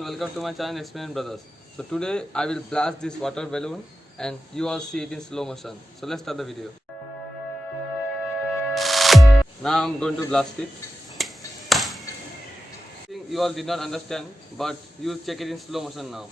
and welcome to my channel Experiment Brothers. So today I will blast this water balloon and you all see it in slow motion. So let's start the video. Now I'm going to blast it. I think you all did not understand, but you check it in slow motion now.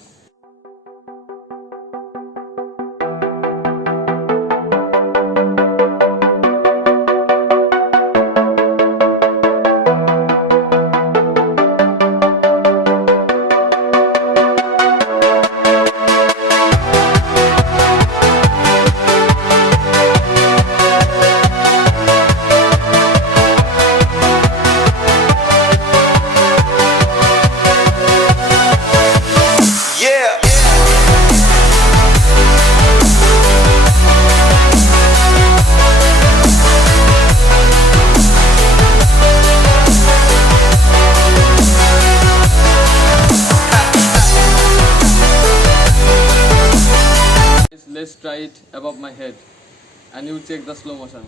Let's try it above my head and you check the slow motion.